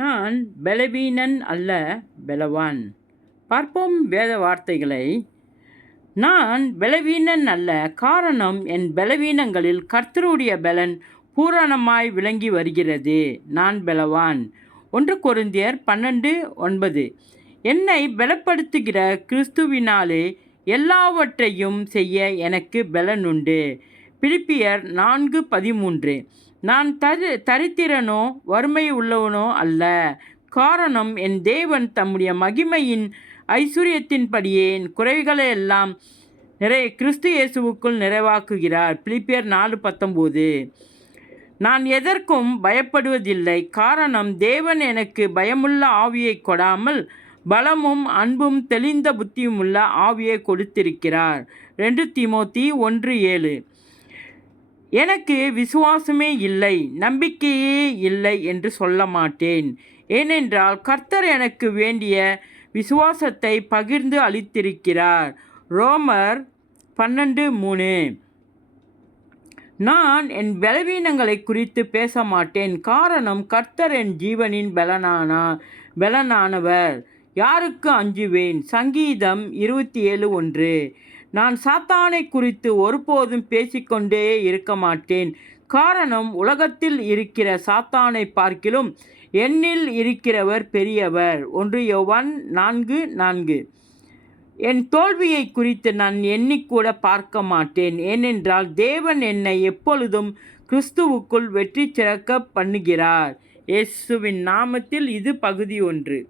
நான் பலவீனன் அல்ல, பலவான். பார்ப்போம் வேத வார்த்தைகளை. நான் பலவீனன் அல்ல, காரணம் என் பலவீனங்களில் கர்த்தருடைய பலன் பூரணமாய் விளங்கி வருகிறது. நான் பலவான். 1 கொரிந்தியர் 12:9. என்னை பலப்படுத்துகிற கிறிஸ்துவினாலே எல்லாவற்றையும் செய்ய எனக்கு பலனுண்டு. பிலிப்பியர் 4:13. நான் தரித்திரனோ வறுமை உள்ளவனோ அல்ல, காரணம் என் தேவன் தம்முடைய மகிமையின் ஐஸ்வர்யத்தின்படியே என் குறைகளையெல்லாம் கிறிஸ்து இயேசுவுக்குள் நிறைவாக்குகிறார். பிலிப்பியர் 4:19. நான் எதற்கும் பயப்படுவதில்லை, காரணம் தேவன் எனக்கு பயமுள்ள ஆவியை கொடாமல் பலமும் அன்பும் தெளிந்த புத்தியுமுள்ள ஆவியை கொடுத்திருக்கிறார். 2 தீமோத்தி 1:7. எனக்கு விசுவாசமே இல்லை, நம்பிக்கையே இல்லை என்று சொல்ல மாட்டேன். ஏனென்றால் கர்த்தர் எனக்கு வேண்டிய விசுவாசத்தை பகிர்ந்து அளித்திருக்கிறார். ரோமர் 12:3. நான் என் பலவீனங்களை குறித்து பேச மாட்டேன், காரணம் கர்த்தர் என் ஜீவனின் பலனானவர். யாருக்கு அஞ்சுவேன்? சங்கீதம் 27:1. நான் சாத்தானை குறித்து ஒருபோதும் பேசிக்கொண்டே இருக்க மாட்டேன், காரணம் உலகத்தில் இருக்கிற சாத்தானை பார்க்கிலும் என்னில் இருக்கிறவர் பெரியவர். 1 யோவான் 4:4. என் தோல்வியை குறித்து நான் எண்ணிக்கூட பார்க்க மாட்டேன், ஏனென்றால் தேவன் என்னை எப்பொழுதும் கிறிஸ்துவுக்குள் வெற்றி சிறக்க பண்ணுகிறார். இயேசுவின் நாமத்தில். இது பகுதி 1.